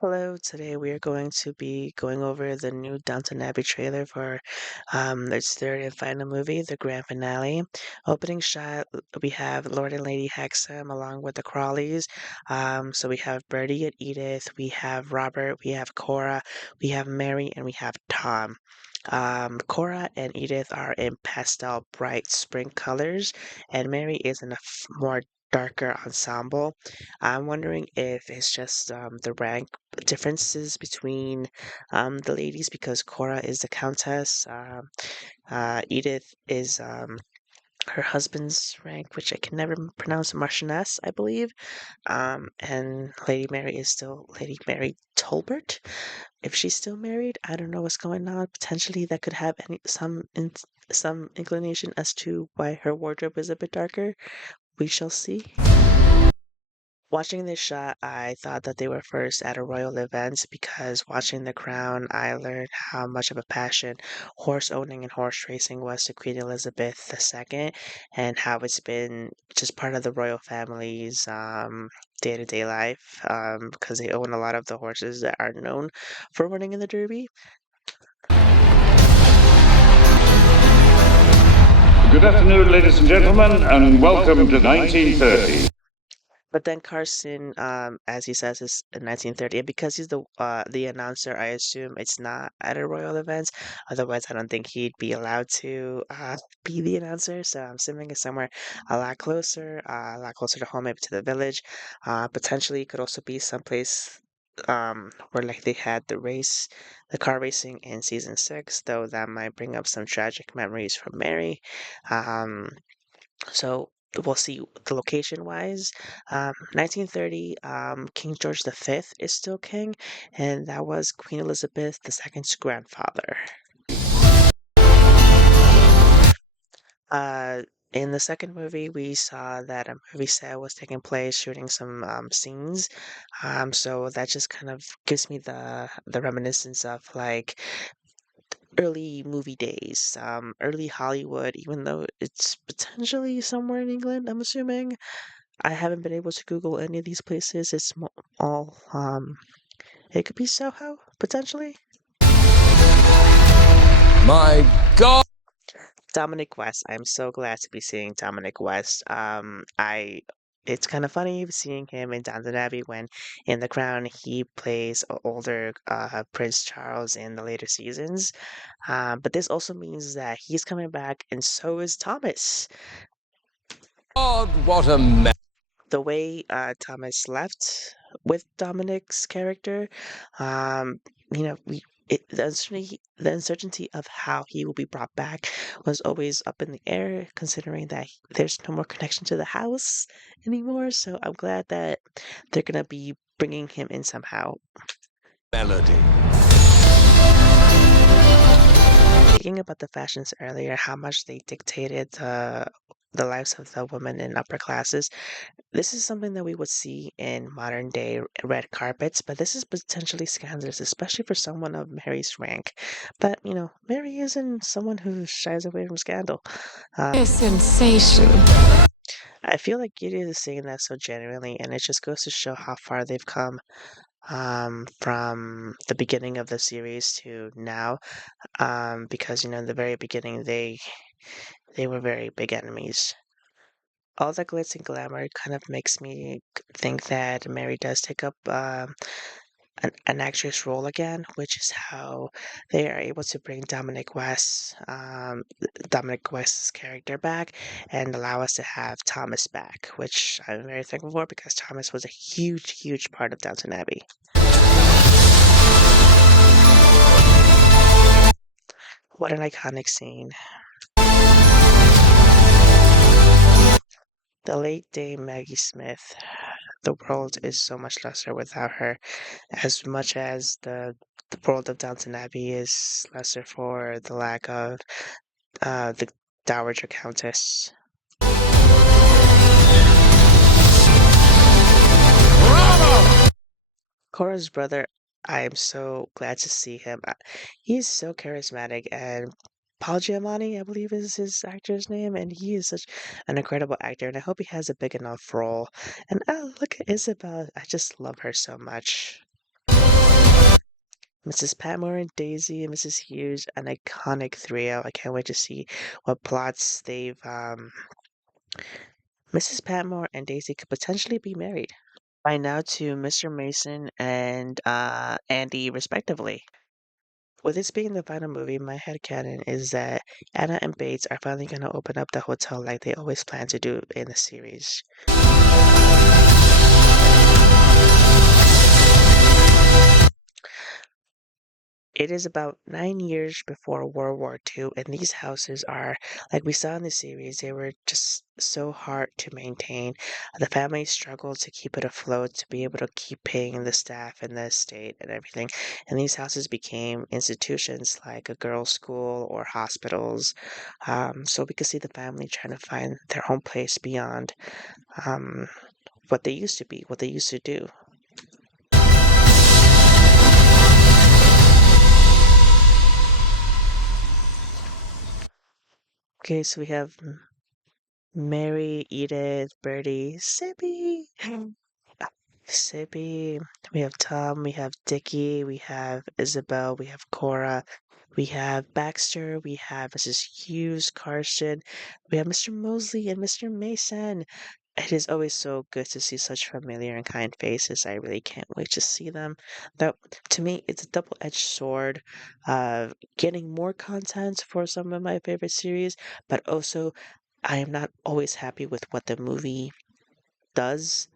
Hello, today we are going to be going over the new Downton Abbey trailer for its third and final movie, the grand finale. Opening shot, we have Lord and Lady Hexam along with the Crawleys. So we have Bertie and Edith, we have Robert, we have Cora, we have Mary, and we have Tom. Cora and Edith are in pastel bright spring colors, and Mary is in a more darker ensemble. I'm wondering if it's just the rank differences between the ladies because Cora is the countess. Edith is her husband's rank, which I can never pronounce, Marchioness, I believe. And Lady Mary is still Lady Mary Tolbert. If she's still married, I don't know what's going on. Potentially, that could have some inclination as to why her wardrobe is a bit darker. We shall see. Watching this shot, I thought that they were first at a royal event because watching The Crown, I learned how much of a passion horse owning and horse racing was to Queen Elizabeth II and how it's been just part of the royal family's day-to-day life because they own a lot of the horses that are known for running in the Derby. Good afternoon, ladies and gentlemen, and welcome to 1930. But then Carson, as he says, is in 1930, and because he's the announcer, I assume it's not at a royal event. Otherwise, I don't think he'd be allowed to be the announcer. So I'm assuming it's somewhere a lot closer to home, maybe to the village. Potentially, it could also be someplace where like they had the car racing in season 6, though that might bring up some tragic memories from Mary. Um, so we'll see the location wise. 1930, King George V is still king, and that was Queen Elizabeth II's grandfather. Uh, in the second movie, we saw that a movie set was taking place, shooting some scenes. So that just kind of gives me the reminiscence of like early movie days, early Hollywood, even though it's potentially somewhere in England, I'm assuming. I haven't been able to Google any of these places. It's all, it could be Soho, potentially. My God! Dominic West. I'm so glad to be seeing Dominic West. It's kind of funny seeing him in Downton Abbey when in The Crown he plays older Prince Charles in the later seasons. But this also means that he's coming back, and so is Thomas. God, what a mess. The way Thomas left with Dominic's character, um, you know, the uncertainty of how he will be brought back was always up in the air, considering that there's no more connection to the house anymore. So I'm glad that they're gonna be bringing him in somehow. Melody. Speaking about the fashions earlier, how much they dictated the lives of the women in upper classes. This is something that we would see in modern day red carpets, but this is potentially scandalous, especially for someone of Mary's rank. But, Mary isn't someone who shies away from scandal. A sensation. I feel like Gideon is saying that so genuinely, and it just goes to show how far they've come from the beginning of the series to now. Because, in the very beginning, they were very big enemies. All the glitz and glamour kind of makes me think that Mary does take up an actress role again, which is how they are able to bring Dominic West's character back and allow us to have Thomas back, which I'm very thankful for because Thomas was a huge, huge part of Downton Abbey. What an iconic scene. The late Dame Maggie Smith. The world is so much lesser without her, as much as the world of Downton Abbey is lesser for the lack of the Dowager Countess. Bravo! Cora's brother, I am so glad to see him. He's so charismatic, and Paul Giamatti, I believe is his actor's name, and he is such an incredible actor, and I hope he has a big enough role. And look at Isabel, I just love her so much. Mrs. Patmore and Daisy and Mrs. Hughes, an iconic trio. I can't wait to see what plots they've. Mrs. Patmore and Daisy could potentially be married by now to Mr. Mason and Andy, respectively. With this being the final movie, my headcanon is that Anna and Bates are finally going to open up the hotel like they always plan to do in the series. It is about 9 years before World War II, and these houses are, like we saw in the series, they were just so hard to maintain. The family struggled to keep it afloat, to be able to keep paying the staff and the estate and everything. And these houses became institutions like a girls' school or hospitals. So we could see the family trying to find their own place beyond um, what they used to be, what they used to do. Okay, so we have Mary, Edith, Bertie, Sippy. Sippy. We have Tom, we have Dickie, we have Isabel, we have Cora, we have Baxter, we have Mrs. Hughes, Carson, we have Mr. Mosley and Mr. Mason. It is always so good to see such familiar and kind faces. I really can't wait to see them. Though, to me, it's a double-edged sword, getting more content for some of my favorite series, but also I am not always happy with what the movie does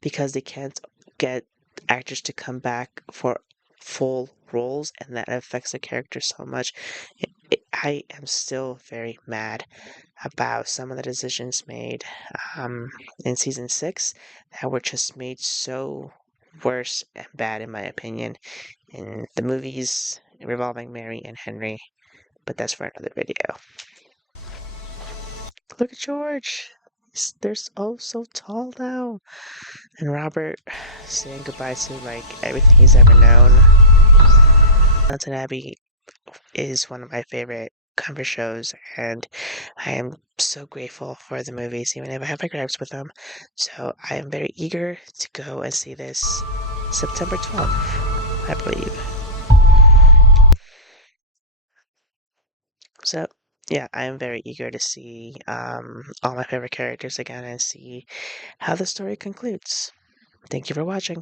because they can't get actors to come back for full roles, and that affects the character so much. I am still very mad about some of the decisions made in season 6 that were just made so worse and bad, in my opinion, in the movies revolving Mary and Henry. But that's for another video. Look at George. They're all so tall now. And Robert saying goodbye to like everything he's ever known. Downton Abbey is one of my favorite comfort shows, and I am so grateful for the movies, even if I have my gripes with them. So I am very eager to go and see this September 12th, I believe. So yeah, I am very eager to see all my favorite characters again and see how the story concludes. Thank you for watching.